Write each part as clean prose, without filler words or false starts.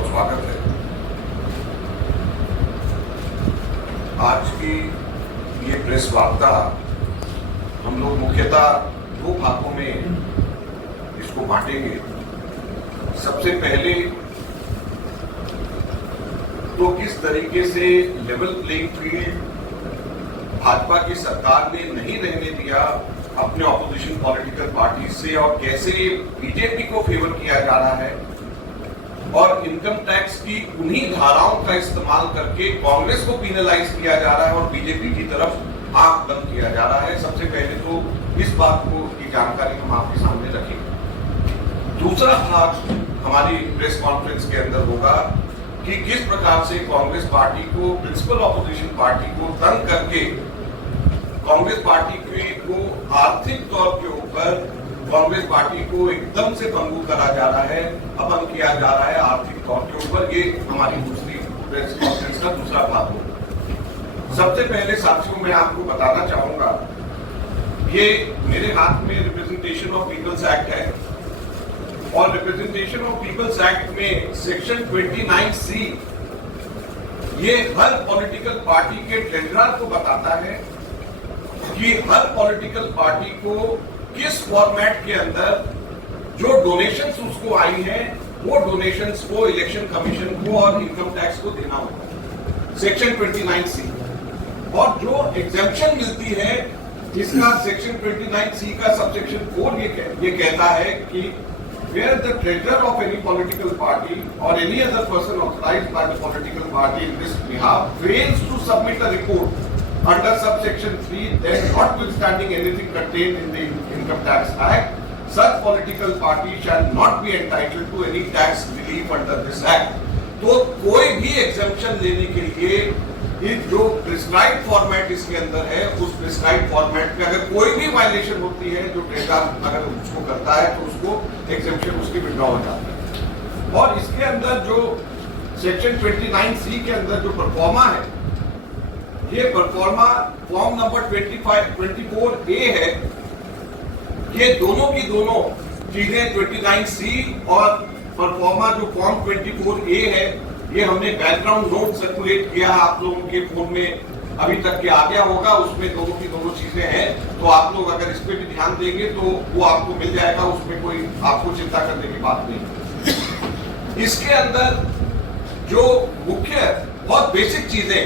बहुत स्वागत है। आज की ये प्रेस वार्ता हम लोग मुख्यतः दो भागों में इसको बांटेंगे। सबसे पहले तो किस तरीके से लेवल प्लेइंग फील्ड भाजपा की सरकार ने नहीं रहने दिया अपने ऑपोजिशन पॉलिटिकल पार्टी से और कैसे बीजेपी को फेवर किया जा रहा है और इनकम टैक्स की उन्हीं धाराओं का इस्तेमाल करके कांग्रेस को पिनलाइज किया जा रहा है और बीजेपी की तरफ आंख बंद किया जा रहा है। सबसे पहले तो इस बात को की जानकारी हम आपके सामने रखेंगे। दूसरा भाग हमारी प्रेस कॉन्फ्रेंस के अंदर होगा कि किस प्रकार से कांग्रेस पार्टी को प्रिंसिपल ऑपोजिशन पार्टी को तंग करके कांग्रेस पार्टी को आर्थिक तौर के ऊपर कांग्रेस पार्टी को एकदम से भंगुर करा जा रहा है, अपमान किया जा रहा है आर्थिक तौर के ऊपर। ये हमारी दूसरी प्रेस कॉन्फ्रेंस का दूसरा भाग होगा। सबसे पहले साथियों मैं आपको बताना चाहूंगा, ये मेरे हाथ में रिप्रेजेंटेशन ऑफ पीपल्स एक्ट है और रिप्रेजेंटेशन ऑफ पीपल्स एक्ट में सेक्शन 29C ये हर पॉलिटिकल पार्टी के ट्रेजरर को बताता है कि हर पॉलिटिकल पार्टी को किस फॉर्मेट के अंदर जो डोनेशंस उसको आई हैं वो डोनेशंस को इलेक्शन कमीशन को और इनकम टैक्स को देना होगा, सेक्शन 29C। और जो एग्जेम्पशन मिलती है इसका सेक्शन 29C का सबसेक्शन 4 ये कहता है कि where the treasurer of any political party or any other person authorized by the political party in this behalf fails to submit a report under subsection 3, then notwithstanding anything contained in the Income Tax Act, such political party shall not be entitled to any tax relief under this act. तो कोई भी exemption लेने के लिए ये जो prescribe format इसके अंदर है उस प्रिस्क्राइब फॉर्मेट में अगर कोई भी वायलेशन होती है जो ट्रेजरर अगर उसको करता है तो उसको एग्जेम्पशन उसकी विड्रॉ हो जाती है। और इसके अंदर जो सेक्शन 29C के अंदर जो परफॉर्मा है, ये परफॉर्मा फॉर्म नंबर 24A है। ये दोनों की दोनों चीजें 29C और परफॉर्मा जो फॉर्म 24A है ये हमने बैकग्राउंड नोट सर्कुलेट किया आप लोगों के फोन में अभी तक के आ गया होगा, उसमें दोनों की दोनों चीजें हैं। तो आप लोग अगर इस पे भी ध्यान देंगे तो वो आपको मिल जाएगा, उसमें कोई आपको चिंता करने की बात नहीं। इसके अंदर जो मुख्य बहुत बेसिक चीजें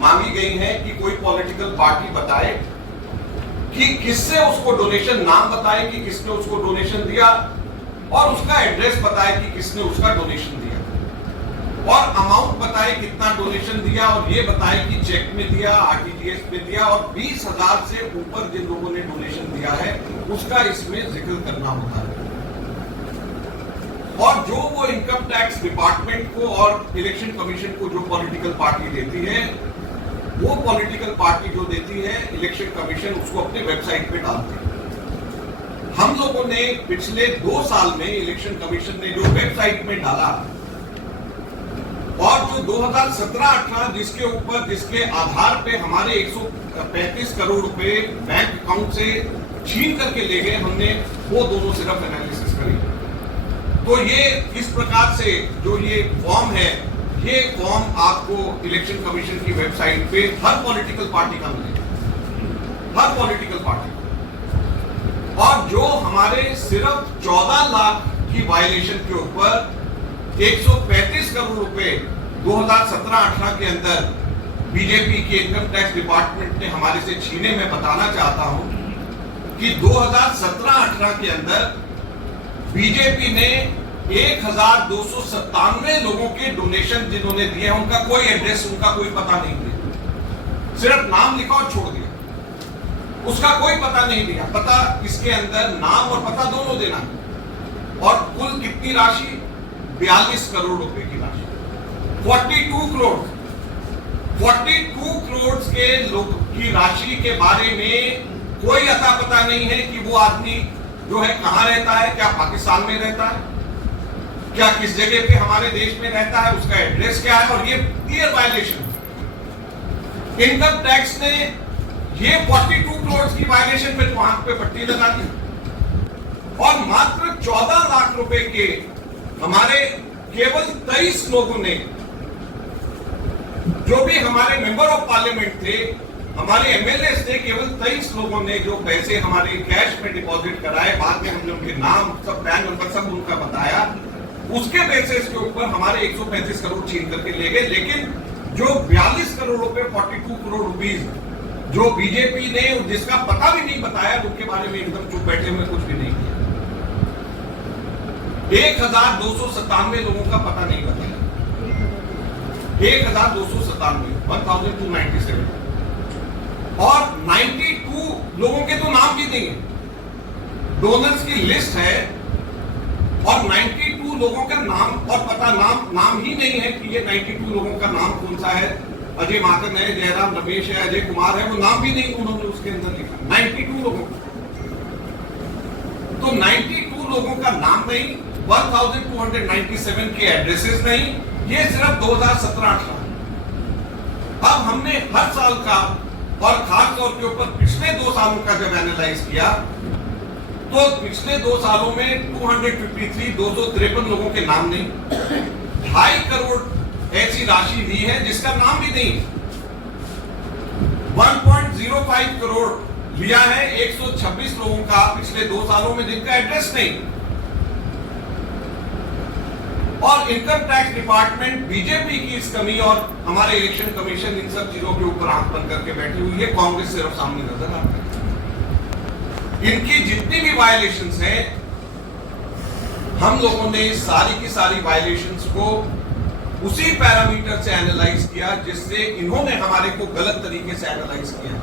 मांगी गई हैं कि कोई पॉलिटिकल पार्टी बताए कि किससे उसको डोनेशन, नाम बताए कि किसने उसको डोनेशन दिया और उसका एड्रेस बताए कि किसने उसका डोनेशन दिया और अमाउंट बताए कितना डोनेशन दिया और ये बताए कि चेक में दिया, आरटीजीएस में दिया और 20,000 से ऊपर जिन लोगों ने डोनेशन दिया है उसका इसमें जिक्र करना होता है। और जो वो इनकम टैक्स डिपार्टमेंट को और इलेक्शन कमीशन को जो पॉलिटिकल पार्टी देती है वो पॉलिटिकल पार्टी जो देती है इलेक्शन कमीशन उसको अपने वेबसाइट पे डालती है। हम लोगों ने पिछले 2 साल में इलेक्शन कमीशन ने जो वेबसाइट में डाला और जो 2017-18 जिसके आधार पे हमारे 135 करोड़ रुपए बैंक अकाउंट से छीन करके ले गए, हमने वो दोनों सिर्फ एनालिसिस करी। तो ये इस प्रकार से जो ये फॉर्म है, ये फॉर्म आपको इलेक्शन कमीशन की वेबसाइट पे हर पॉलिटिकल पार्टी का मिलेगा, हर पॉलिटिकल पार्टी। और जो हमारे सिर्फ 14 लाख की वायलेशन के ऊपर 135 करोड़ रुपए 2017-18 के अंदर बीजेपी के इनकम टैक्स डिपार्टमेंट ने हमारे से छीने, में बताना चाहता हूं कि 2017-18 के अंदर बीजेपी ने 1297 लोगों के डोनेशन जिन्होंने दिए उनका कोई एड्रेस, उनका कोई पता नहीं दिया, सिर्फ नाम लिखा और छोड़ दिया, उसका कोई पता नहीं दिया। पता इसके अंदर नाम और पता दोनों देना और कुल कितनी राशि, 42 करोड़ रुपए की राशि, 42 करोड़ के लोग की राशि के बारे में कोई अता पता नहीं है कि वो आदमी जो है कहां रहता है, क्या पाकिस्तान में रहता है, क्या किस जगह पे हमारे देश में रहता है, उसका एड्रेस क्या है। और ये क्लियर वायलेशन, इनकम टैक्स ने ये 42 करोड़ की वायलेशन पे वहां पे पट्टी लगा दी और मात्र 14 लाख रुपए के हमारे केवल 23 लोगों ने, जो भी हमारे मेंबर ऑफ पार्लियामेंट थे, हमारे एमएलए थे, केवल 23 लोगों ने जो पैसे हमारे कैश में डिपॉजिट कराए, बाद में हमने उनके नाम, सब पैन नंबर सब उनका बताया, उसके बेसिस के ऊपर हमारे 135 करोड़ छीन करके ले गए। लेकिन जो 42 करोड़ रुपए, 42 करोड़ रुपीज जो बीजेपी ने, जिसका पता भी नहीं बताया, उनके बारे में एकदम चुप बैठे हुए कुछ भी नहीं किया। 1297 लोगों का पता नहीं बताया, 1297 और 92 लोगों के तो नाम भी नहीं है। डोनर्स की लिस्ट है और 92 लोगों का नाम और पता नाम ही नहीं है कि ये 92 लोगों का नाम कौन सा है। अजय माकन है, जयराम रमेश है, अजय कुमार है, वो नाम भी नहीं उन्होंने उसके अंदर लिखा। 92 लोगों तो 92 लोगों का नाम नहीं, 1297 के एड्रेसेस नहीं, ये सिर्फ 2017-18। अब हमने हर साल का और खास तौर के ऊपर पिछले 2 सालों का जब एनालाइज किया, तो पिछले 2 सालों में 253 लोगों के नाम नहीं, 2.5 करोड़ ऐसी राशि दी है जिसका नाम भी नहीं, 1.05 करोड़ लिया है 126 लोगों का पिछले 2 सालों में जिनका एड्रेस नहीं। और इनकम टैक्स डिपार्टमेंट बीजेपी की इस कमी और हमारे इलेक्शन कमीशन इन सब चीजों के ऊपर आंख बंद करके बैठी हुई है। कांग्रेस सिर्फ सामने नजर आता है। इनकी जितनी भी वायलेशंस हैं, हम लोगों ने सारी की सारी वायलेशंस को उसी पैरामीटर से एनालाइज किया जिससे इन्होंने हमारे को गलत तरीके से एनालाइज किया।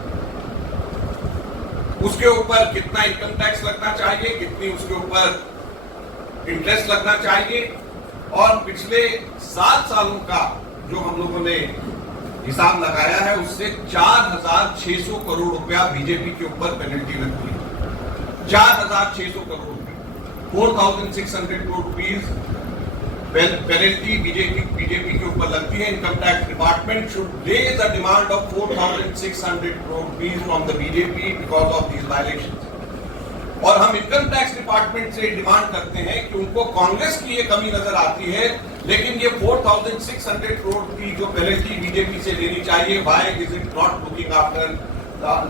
उसके ऊपर कितना इनकम टैक्स लगना चाहिए, कितनी उसके ऊपर इंटरेस्ट लगना चाहिए, और पिछले 7 सालों का जो हम लोगों ने हिसाब लगाया है, उससे 4,600 करोड़ रुपया बीजेपी के ऊपर पेनल्टी लगती है। 4,600 करोड़ रुपया, 4,600 करोड़ रुपीज पेनल्टी बीजेपी के ऊपर लगती है। Income tax department should raise the demand of 4,600 crore rupees from the BJP because of these violations. और हम इनकम टैक्स डिपार्टमेंट से डिमांड करते हैं कि उनको कांग्रेस की ये कमी नजर आती है, लेकिन ये 4,600 करोड़ की जो पेनल्टी बीजेपी से लेनी चाहिए, why is it not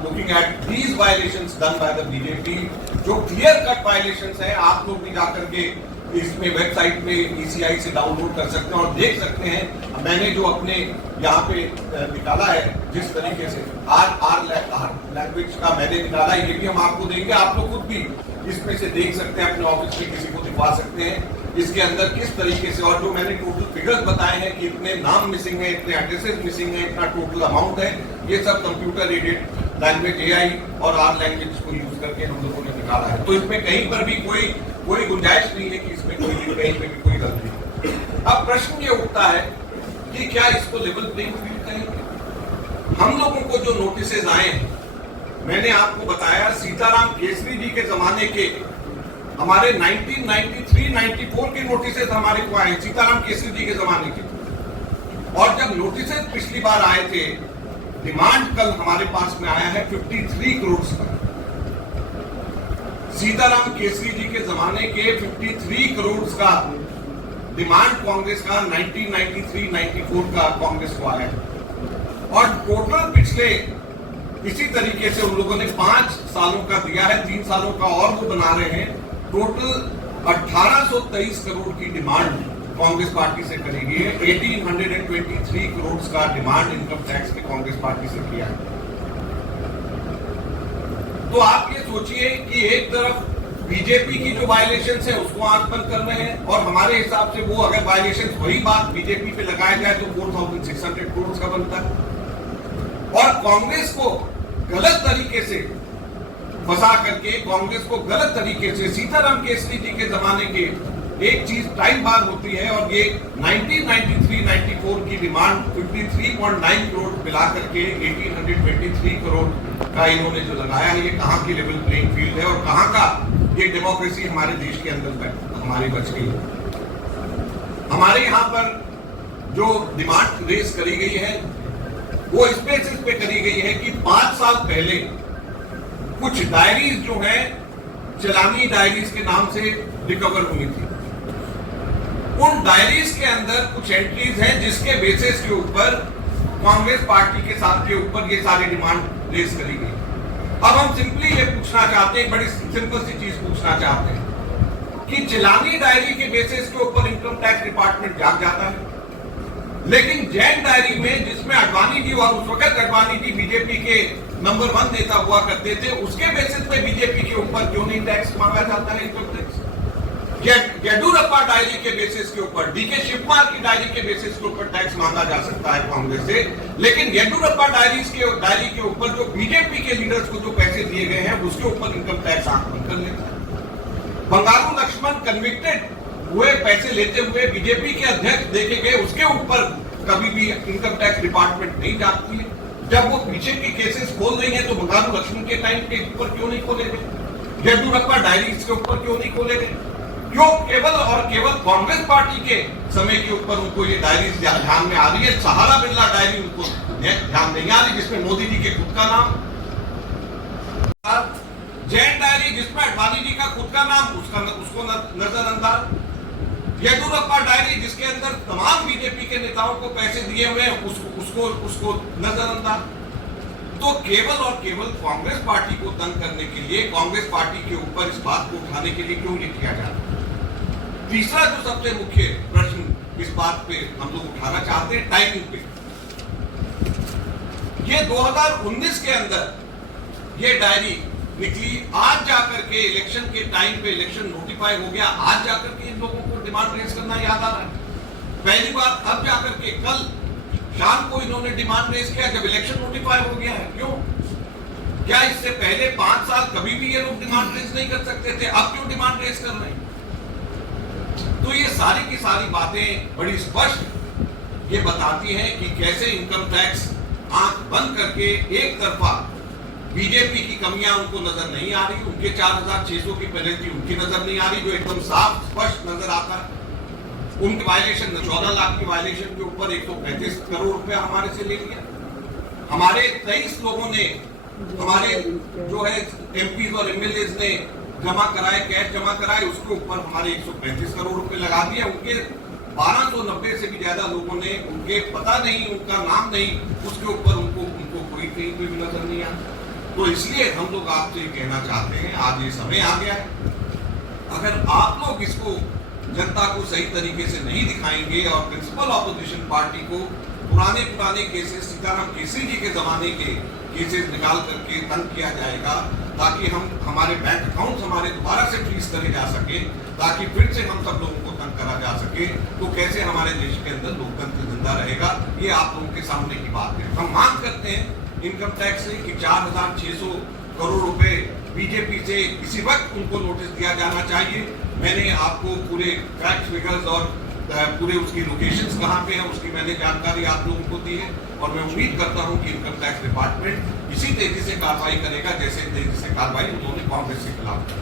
looking at these violations done by the BJP, जो क्लियर कट वायलेशंस है। आप लोग भी जाकर के इसमें वेबसाइट पे ECI से डाउनलोड कर सकते हैं और देख सकते हैं। मैंने जो अपने यहाँ पे निकाला है, जिस तरीके से आर लैंग्वेज का मैंने निकाला, ये भी हम आपको देंगे। आप लोग खुद भी इसमें से देख सकते हैं, अपने ऑफिस में किसी को दिखवा सकते हैं इसके अंदर किस तरीके से। और जो मैंने टोटल फिगर्स बताए हैं कि इतने नाम मिसिंग है, इतने एड्रेसेस मिसिंग है, इतना टोटल अमाउंट है, ये सब कंप्यूटर एडेड लैंग्वेज AI और आर लैंग्वेज को यूज करके हम लोगों ने निकाला है। तो इसमें कहीं पर भी कोई गुंजाइश नहीं है कि इसमें कहीं पे भी कोई गलती है। अब प्रश्न ये उठता है कि क्या इसको लेवल प्लेइंग फील्ड कहेंगे? हम लोगों को जो नोटिसेज आए हैं, मैंने आपको बताया सीताराम केसरी जी के जमाने के, हमारे 1993-94 के नोटिसेज हमारे को आए, सीताराम केसरी जी के जमाने के। और जब नोटिसेज पिछली बार आए थे, डिमांड कल हमारे पास में आया है 53 करोड़ का। सीताराम केसरी जी के जमाने के 53 करोड़ का डिमांड कांग्रेस का 1993-94 का कांग्रेस को आया है। और टोटल पिछले इसी तरीके से उन लोगों ने 5 सालों का दिया है, 3 सालों का और वो बना रहे हैं। टोटल 1823 करोड़ की डिमांड कांग्रेस पार्टी से करी गई है। 1823 करोड़ का डिमांड इनकम टैक्स ने कांग्रेस पार्टी से किया है। तो आप ये सोचिए कि एक तरफ बीजेपी की जो वायलेशंस है उसको आंख बंद कर रहे हैं, और हमारे हिसाब से वो अगर वायलेशंस वही बात बीजेपी पे लगाया जाए तो 4,600 करोड़ का बनता है। और कांग्रेस को गलत तरीके से फंसा करके, कांग्रेस को गलत तरीके से सीताराम केसरी जी के जमाने के एक चीज टाइम बाद होती है, और ये 1993-94 की डिमांड 53.9 करोड़ मिला करके 1823 करोड़ का इन्होंने जो लगाया है, ये कहां की लेवल प्लेइंग फील्ड है और कहां का ये डेमोक्रेसी हमारे देश के अंदर हमारी बच गई है। हमारे यहाँ पर जो डिमांड रेज करी गई है वो इस बेसिस पे करी गई है कि 5 साल पहले कुछ डायरीज जो हैं चलानी डायरीज के नाम से रिकवर हुई थी। उन डायरीज के अंदर कुछ एंट्रीज हैं जिसके बेसिस के ऊपर कांग्रेस पार्टी के साथ के ऊपर ये सारी डिमांड रेज करी गई। अब हम सिंपली ये पूछना चाहते हैं, बड़ी सिंपल सी चीज पूछना चाहते हैं कि चिलानी डायरी के बेसिस के ऊपर इनकम टैक्स डिपार्टमेंट जाग जाता है, लेकिन जैन डायरी में जिसमें अडवाणी जी और उस वक्त अडवाणी जी बीजेपी के नंबर 1 नेता हुआ करते थे, उसके बेसिस पे बीजेपी के ऊपर क्यों नहीं टैक्स मांगा जाता है, इनकम टैक्स? येडुरप्पा डायरी के बेसिस के ऊपर, डीके शिवकुमार की डायरी के बेसिस के ऊपर टैक्स मांगा जा सकता है कांग्रेस से, लेकिन येडुरप्पा डायरी के ऊपर जो बीजेपी के लीडर्स को जो पैसे दिए गए हैं उसके ऊपर इनकम टैक्स आंख बंद कर लेता है। बंगारू लक्ष्मण कन्विक्टेड हुए, पैसे लेते हुए बीजेपी के अध्यक्ष देखे गए, उसके ऊपर कभी भी इनकम टैक्स डिपार्टमेंट नहीं जाती है। जब वो पीछे के केसेस खोल रही है तो बंगारू लक्ष्मण के टाइम के ऊपर क्यों नहीं खोले गए? येडुरप्पा डायरीज के ऊपर क्यों नहीं खोले गए? क्यों केवल और केवल कांग्रेस पार्टी के समय के ऊपर उनको ये डायरीज ध्यान में आ रही है? सहारा बिरला डायरी उनको ध्यान नहीं आ रही जिसमें मोदी जी के खुद का नाम, जैन डायरी जिसमें अडवाणी जी का खुद का नाम, उसको नजरअंदाज, येडुरप्पा डायरी जिसके अंदर तमाम बीजेपी के नेताओं को पैसे दिए हुए हैं उसको नजरअंदाज। तो केवल और केवल कांग्रेस पार्टी को तंग करने के लिए, कांग्रेस पार्टी के ऊपर इस बात को उठाने के लिए क्यों ये किया जा रहा है? तीसरा जो सबसे मुख्य प्रश्न इस बात पे हम लोग उठाना चाहते हैं, टाइमिंग पे। ये 2019 के अंदर ये डायरी निकली, आज जाकर के इलेक्शन के टाइम पे इलेक्शन नोटिफाई हो गया, आज जाकर के इन लोगों को डिमांड रेज करना याद आ रहा है। पहली बार अब जाकर के कल शाम को इन्होंने डिमांड रेज किया जब इलेक्शन नोटिफाई हो गया है। क्यों? क्या इससे पहले 5 साल कभी भी ये लोग डिमांड रेज नहीं कर सकते थे? अब क्यों डिमांड रेज कर रहे हैं? तो ये सारी की सारी बातें बड़ी स्पष्ट ये बताती हैं कि कैसे इनकम टैक्स आंख बंद करके एक तरफा बीजेपी की कमियां उनको नजर नहीं आ रही, उनके 4600 की पेनल्टी उनकी नजर नहीं आ रही जो एकदम साफ स्पष्ट नजर आता है। उनके वायलेशन 14 लाख की वायलेशन के ऊपर 135 करोड़ रुपया हमारे से ले लिया। हमारे 23 लोगों ने, हमारे जो है एमपी और एमएलए ने जमा कराए, कैश जमा कराए, उसके ऊपर हमारे 135 करोड़ रुपए लगा दिया। उनके 1290 से भी ज्यादा लोगों ने, उनके पता नहीं, उनका नाम नहीं, उसके ऊपर उनको कोई कहीं पे भी नजर नहीं आता। तो इसलिए हम लोग आपसे कहना चाहते हैं, आज ये समय आ गया है, अगर आप लोग इसको जनता को सही तरीके से नहीं दिखाएंगे और प्रिंसिपल ऑपोजिशन पार्टी को पुराने केसेस, सीताराम केसरी जी के जमाने के केसेस निकाल करके तंग किया जाएगा ताकि हमारे बैंक अकाउंट हमारे दोबारा से फ्रीज करे जा सके, ताकि फिर से हम सब लोगों को तंग करा जा सके, तो कैसे हमारे देश के अंदर लोकतंत्र जिंदा रहेगा? ये आप लोगों के सामने की बात है। हम मांग करते हैं इनकम टैक्स से कि 4600 करोड़ रुपए बीजेपी से इसी वक्त उनको नोटिस दिया जाना चाहिए। मैंने आपको पूरे फैक्ट फिगर्स और पूरे उसकी लोकेशंस कहाँ पे है उसकी मैंने जानकारी आप लोगों को दी है, और मैं उम्मीद करता हूं कि इनकम टैक्स डिपार्टमेंट इसी तेजी से कार्रवाई करेगा जैसे तेजी से कार्रवाई उन्होंने कांग्रेस के खिलाफ की।